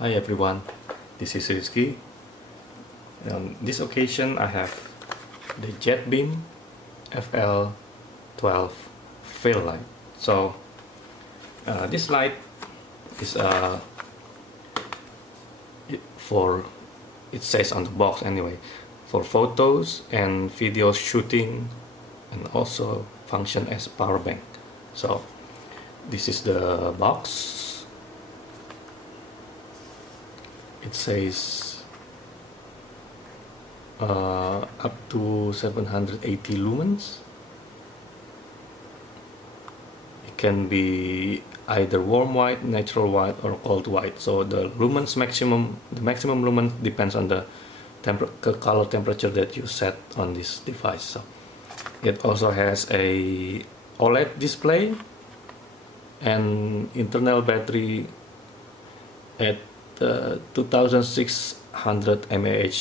Hi everyone, this is Rizky. On this occasion I have the Jetbeam FL12 fill light. So this light is it says on the box anyway, for photos and video shooting, and also function as a power bank. So this is the box. It says up to 780 lumens. It can be either warm white, natural white, or cold white. So the lumens the maximum lumen depends on the color temperature that you set on this device. So it also has a OLED display and internal battery at 2600 mAh,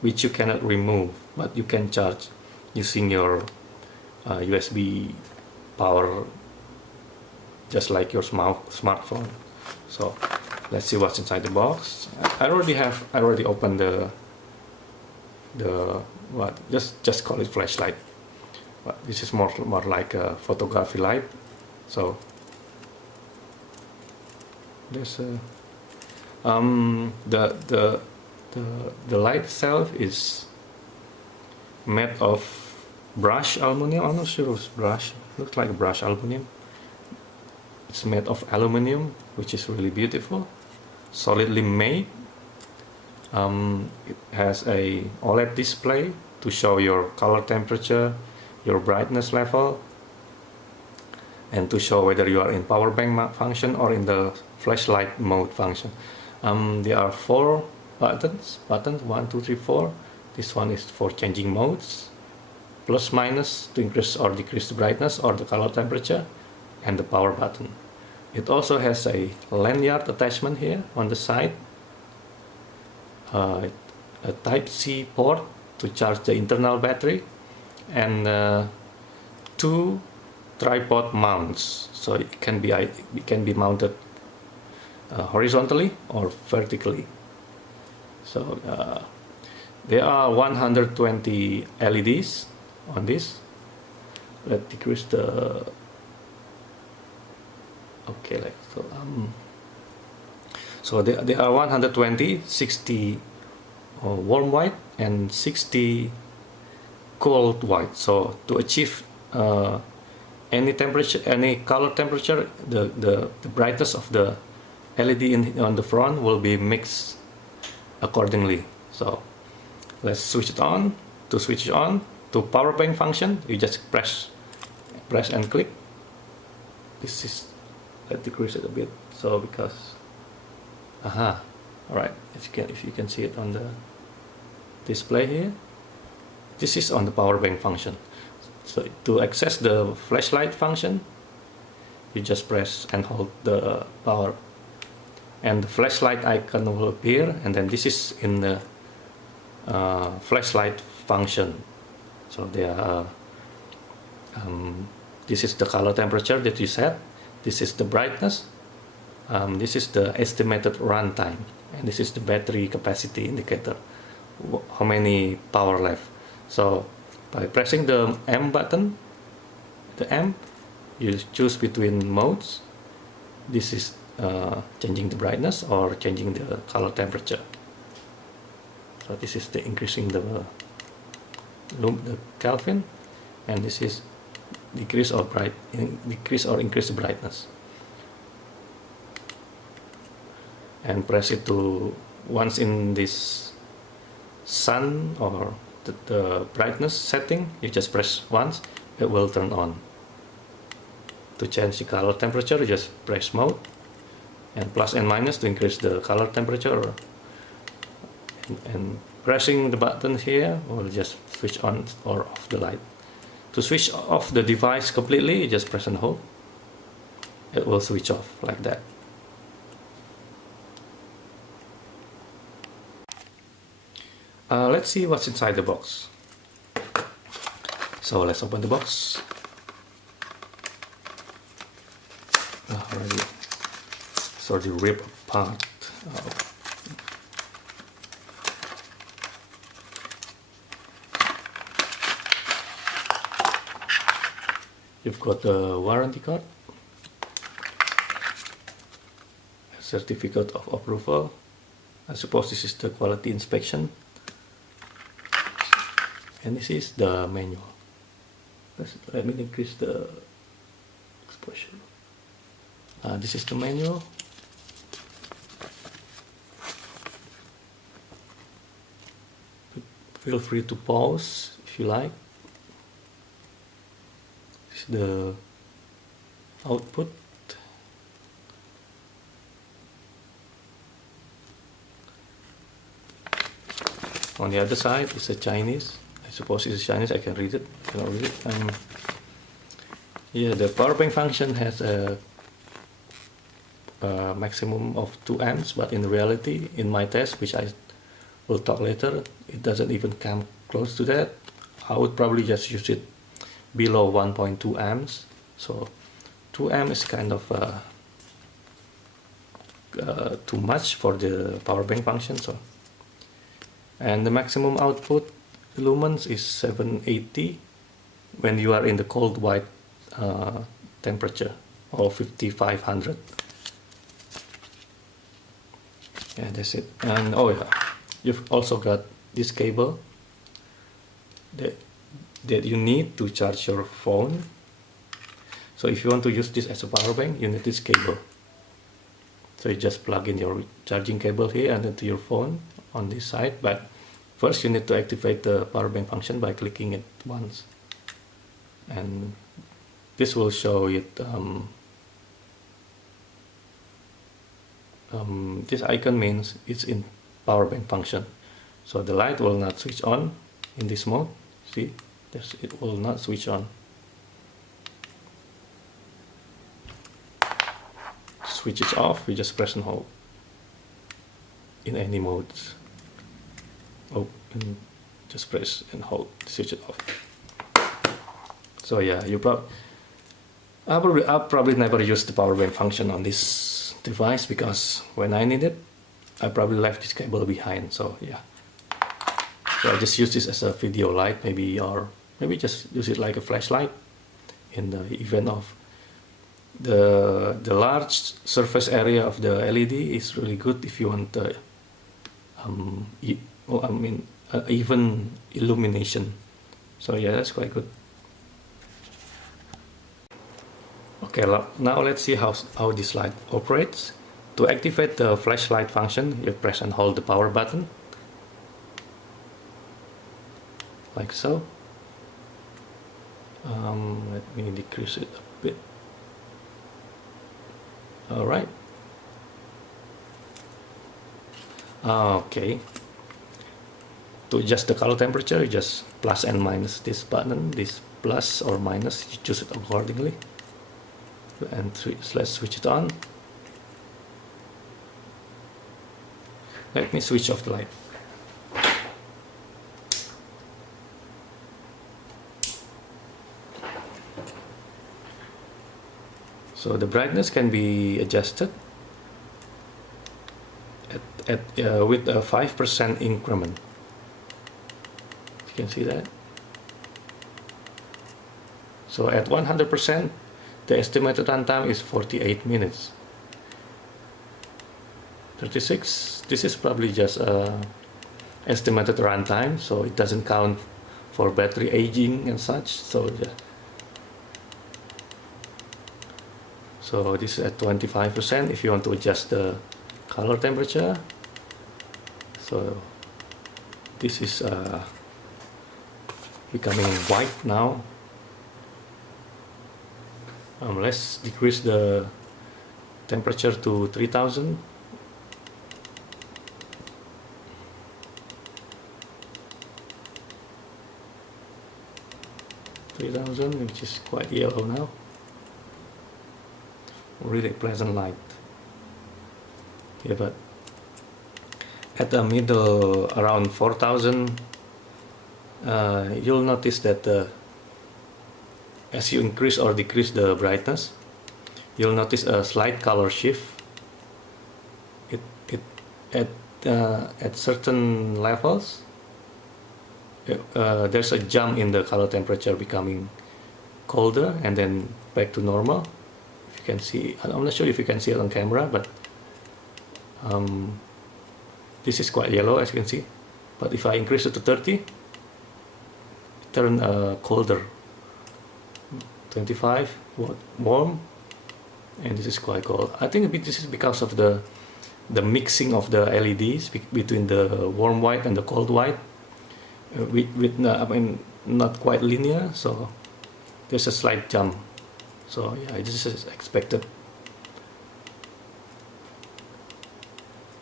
which you cannot remove, but you can charge using your USB power, just like your smartphone. So let's see what's inside the box. I already opened just call it flashlight, but this is more like a photography light. So there's a the light itself is made of brushed aluminum. I'm not sure it's brush. Looks like brushed aluminum. It's made of aluminum, which is really beautiful, solidly made. It has a OLED display to show your color temperature, your brightness level, and to show whether you are in power bank function or in the flashlight mode function. There are 4 buttons, 1, 2, 3, 4. This one is for changing modes, plus minus to increase or decrease the brightness or the color temperature, and the power button. It also has a lanyard attachment here on the side, a Type-C port to charge the internal battery, and 2 tripod mounts. So it can be mounted horizontally or vertically. So there are 120 LEDs on this. Let's decrease the so there are 120, 60 warm white and 60 cold white. So to achieve any temperature, any color temperature, the brightness of the LED on the front will be mixed accordingly. So let's switch it on. To switch it on to power bank function, you just press and click. This is, let's decrease it a bit, so because all right, if you can see it on the display here, this is on the power bank function. So to access the flashlight function, you just press and hold the power, and the flashlight icon will appear, and then this is in the flashlight function. So there this is the color temperature that you set, this is the brightness, this is the estimated run time, and this is the battery capacity indicator, how many power left. So by pressing the M button, the M, you choose between modes. This is changing the brightness or changing the color temperature. So this is the increasing the Kelvin, and this is decrease or increase the brightness. And press it to once in this sun or the brightness setting, you just press once, it will turn on. To change the color temperature, you just press mode and plus and minus to increase the color temperature, and pressing the button here will just switch on or off the light. To switch off the device completely, you just press and hold. It will switch off like that. Let's see what's inside the box. So let's open the box. Already ripped apart. You've got the warranty card, a certificate of approval. I suppose this is the quality inspection, and this is the manual. Let me increase the exposure. This is the manual. Feel free to pause if you like. This is the output. On the other side is a Chinese. I suppose it's Chinese. I can read it. I cannot read it. Yeah, the power bank function has a maximum of 2 amps, but in reality, in my test, which I will talk later, it doesn't even come close to that. I would probably just use it below 1.2 amps. So 2 amps is kind of too much for the power bank function. So, and the maximum output lumens is 780 when you are in the cold white temperature, or 5500. Yeah, that's it. And oh yeah, you've also got this cable that you need to charge your phone. So if you want to use this as a power bank, you need this cable. So you just plug in your charging cable here and then to your phone on this side. But first you need to activate the power bank function by clicking it once, and this will show it. This icon means it's in power bank function. So the light will not switch on in this mode. See, it will not switch on. Switch it off, we just press and hold in any modes. Oh, and just press and hold, switch it off. So yeah, I'll probably never use the power bank function on this device, because when I need it, I probably left this cable behind. So yeah, so I just use this as a video light, maybe, or maybe just use it like a flashlight in the event of the large surface area of the LED is really good if you want even illumination. So yeah, that's quite good. Okay, now let's see how this light operates. To activate the flashlight function, you press and hold the power button, like so. Let me decrease it a bit. Alright. Okay. To adjust the color temperature, you just plus and minus this button, this plus or minus, you choose it accordingly. And let's switch it on. Let me switch off the light. So the brightness can be adjusted with a 5% increment. You can see that. So at 100%, the estimated runtime is 48 minutes. 36, this is probably just estimated runtime, so it doesn't count for battery aging and such. So yeah. So this is at 25% if you want to adjust the color temperature. So this is becoming white now. Let's decrease the temperature to 3000. Which is quite yellow now. Really pleasant light. Yeah, but at the middle, around 4000, you'll notice that as you increase or decrease the brightness, you'll notice a slight color shift. At certain levels, there's a jump in the color temperature becoming colder and then back to normal. If you can see, I'm not sure if you can see it on camera, but this is quite yellow as you can see. But if I increase it to 30, it turns colder. 25 warm, and this is quite cold. I think this is because of the mixing of the LEDs between the warm white and the cold white, I mean not quite linear, so there's a slight jump. So yeah, this is expected.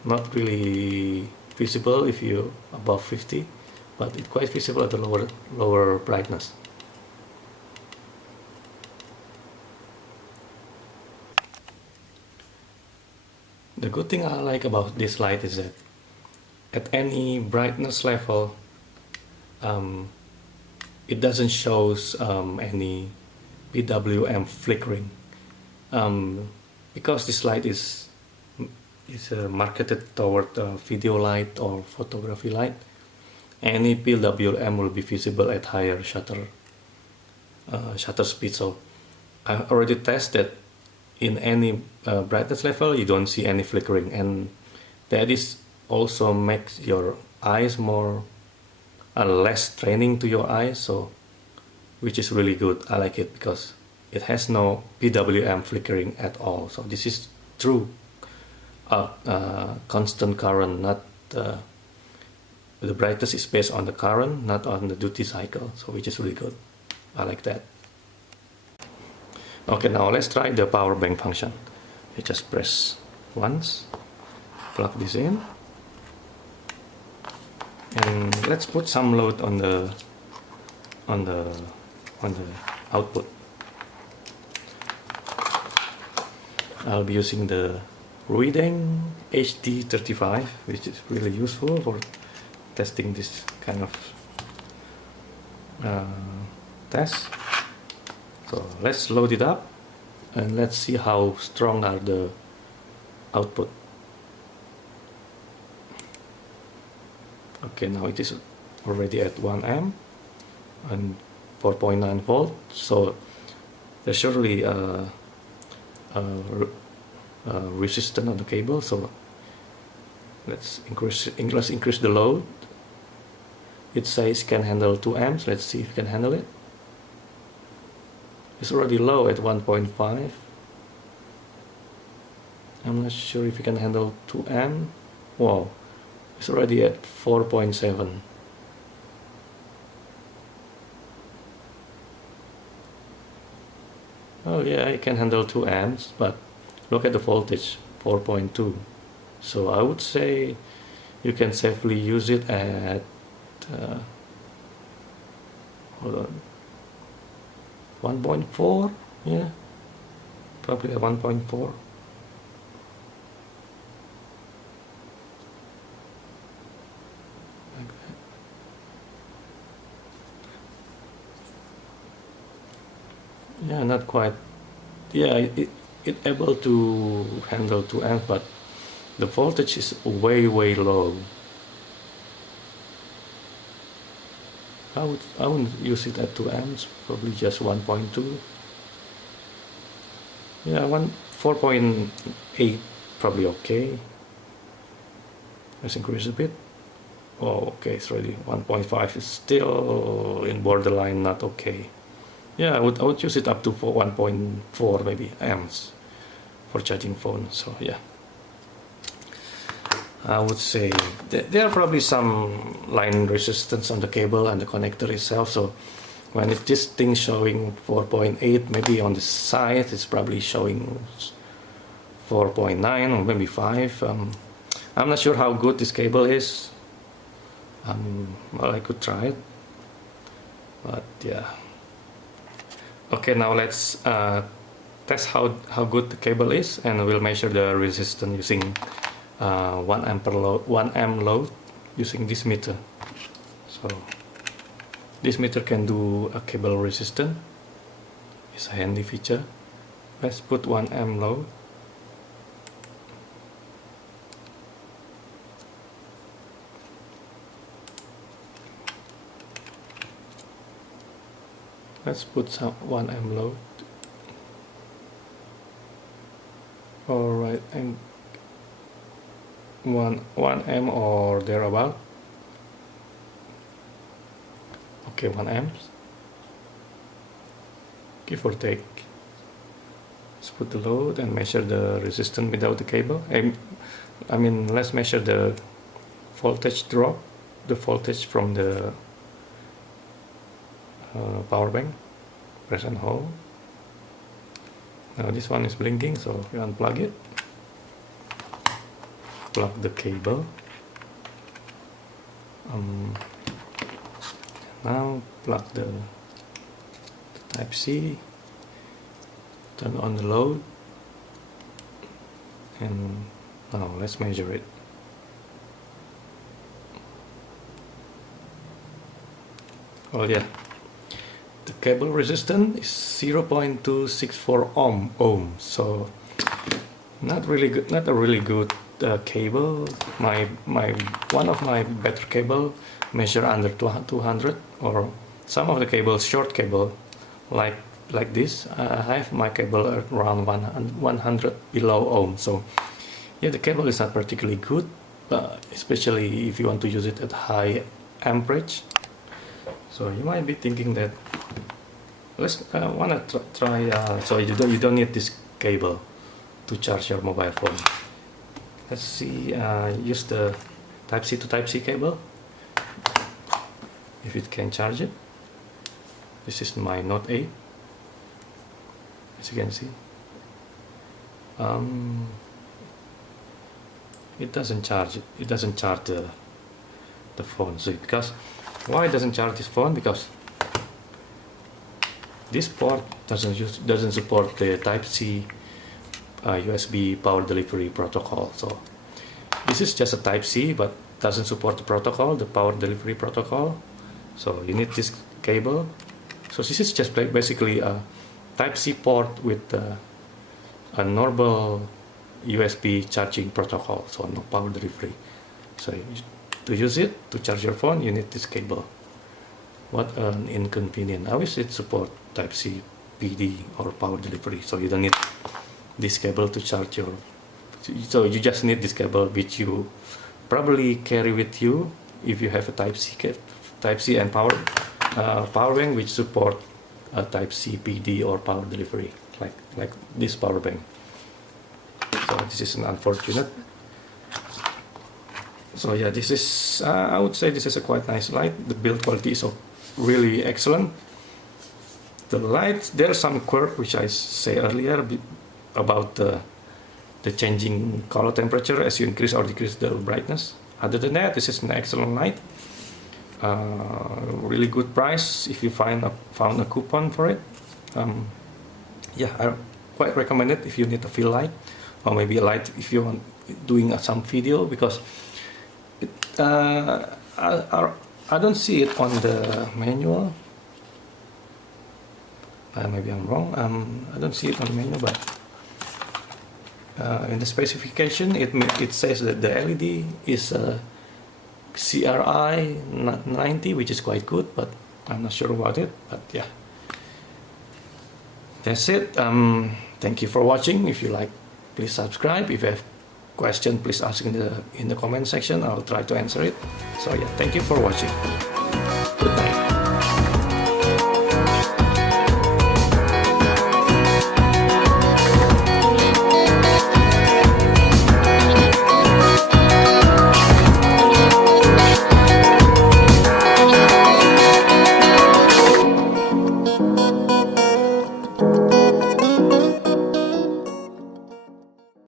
Not really visible if you're above 50, but it's quite visible at the lower brightness. The good thing I like about this light is that at any brightness level, it doesn't show any PWM flickering, because this light is marketed toward video light or photography light. Any PWM will be visible at higher shutter speed. So I already tested in any brightness level, you don't see any flickering, and that is also makes your eyes more less straining to your eyes, so which is really good. I like it because it has no PWM flickering at all. So this is true constant current, not the brightness is based on the current, not on the duty cycle, so which is really good. I like that. Okay, now let's try the power bank function. You just press once, plug this in, and let's put some load on the output. I'll be using the Ruideng HD35, which is really useful for testing this kind of test. So let's load it up and let's see how strong are the output. Okay, now it is already at 1 amp and 4.9 volt, so there's surely resistance on the cable. So let's increase the load. It says can handle 2 amps. Let's see if it can handle it. It's already low at 1.5. I'm not sure if you can handle 2 amp. Wow, it's already at 4.7. Oh yeah, it can handle 2 amps, but look at the voltage, 4.2. So I would say you can safely use it at hold on, 1.4. yeah, probably at 1.4. like that. Yeah, not quite. Yeah, it able to handle 2 amps, but the voltage is way low. I wouldn't use it at 2 amps, probably just 1.2. Yeah, 4.8 probably okay. Let's increase a bit. Oh, okay, it's already 1.5. Is still in borderline not okay. Yeah, I would use it up to 1.4 maybe amps for charging phone. So yeah, I would say there are probably some line resistance on the cable and the connector itself. So when this thing showing 4.8, maybe on the side it's probably showing 4.9 or maybe 5. I'm not sure how good this cable is. Well, I could try it, but yeah. Okay, now let's test how good the cable is, and we'll measure the resistance using 1 amp load using this meter. So this meter can do a cable resistance. It's a handy feature. Let's put 1 amp load. Let's put some 1M load. Alright, and 1M or thereabout. Okay, 1 amps. Give or take. Let's put the load and measure the resistance without the cable. I mean, let's measure the voltage drop, the voltage from the power bank. Press and hold. Now this one is blinking, so you unplug it. Plug the cable. Now plug the Type C. Turn on the load. And now let's measure it. Oh yeah. The cable resistance is 0.264 ohm, so not really good, not a really good cable. One of my better cable measure under 200, or some of the cables, short cable like this. I have my cable around 100 below ohm, so yeah, the cable is not particularly good, especially if you want to use it at high amperage. So you might be thinking that let's wanna try. So you don't need this cable to charge your mobile phone. Let's see. Use the Type C to Type C cable. If it can charge it. This is my Note 8. As you can see, it doesn't charge it. It doesn't charge the phone. So because why it doesn't charge this phone? Because this port doesn't support the Type C USB power delivery protocol. So this is just a Type C, but doesn't support the protocol, the power delivery protocol. So you need this cable. So this is just basically a Type C port with a normal USB charging protocol, so no power delivery. So to use it, to charge your phone, you need this cable. What an inconvenience. I wish it support Type C PD or power delivery, so you don't need this cable to charge your. So you just need this cable, which you probably carry with you if you have a Type C and power bank which support a Type C PD or power delivery, like this power bank. So this is an unfortunate. So yeah, this is I would say this is a quite nice light. The build quality is really excellent. The light, there are some quirk which I say earlier about the changing color temperature as you increase or decrease the brightness. Other than that, this is an excellent light. Really good price if you found a coupon for it. Yeah, I quite recommend it if you need a fill light, or maybe a light if you want doing some video, because it, I don't see it on the manual. Maybe I'm wrong. I don't see it on the manual, but in the specification it says that the LED is CRI 90, which is quite good, but I'm not sure about it. But yeah, that's it. Thank you for watching. If you like, please subscribe. If you have question, please ask in the comment section. I'll try to answer it. So yeah, thank you for watching.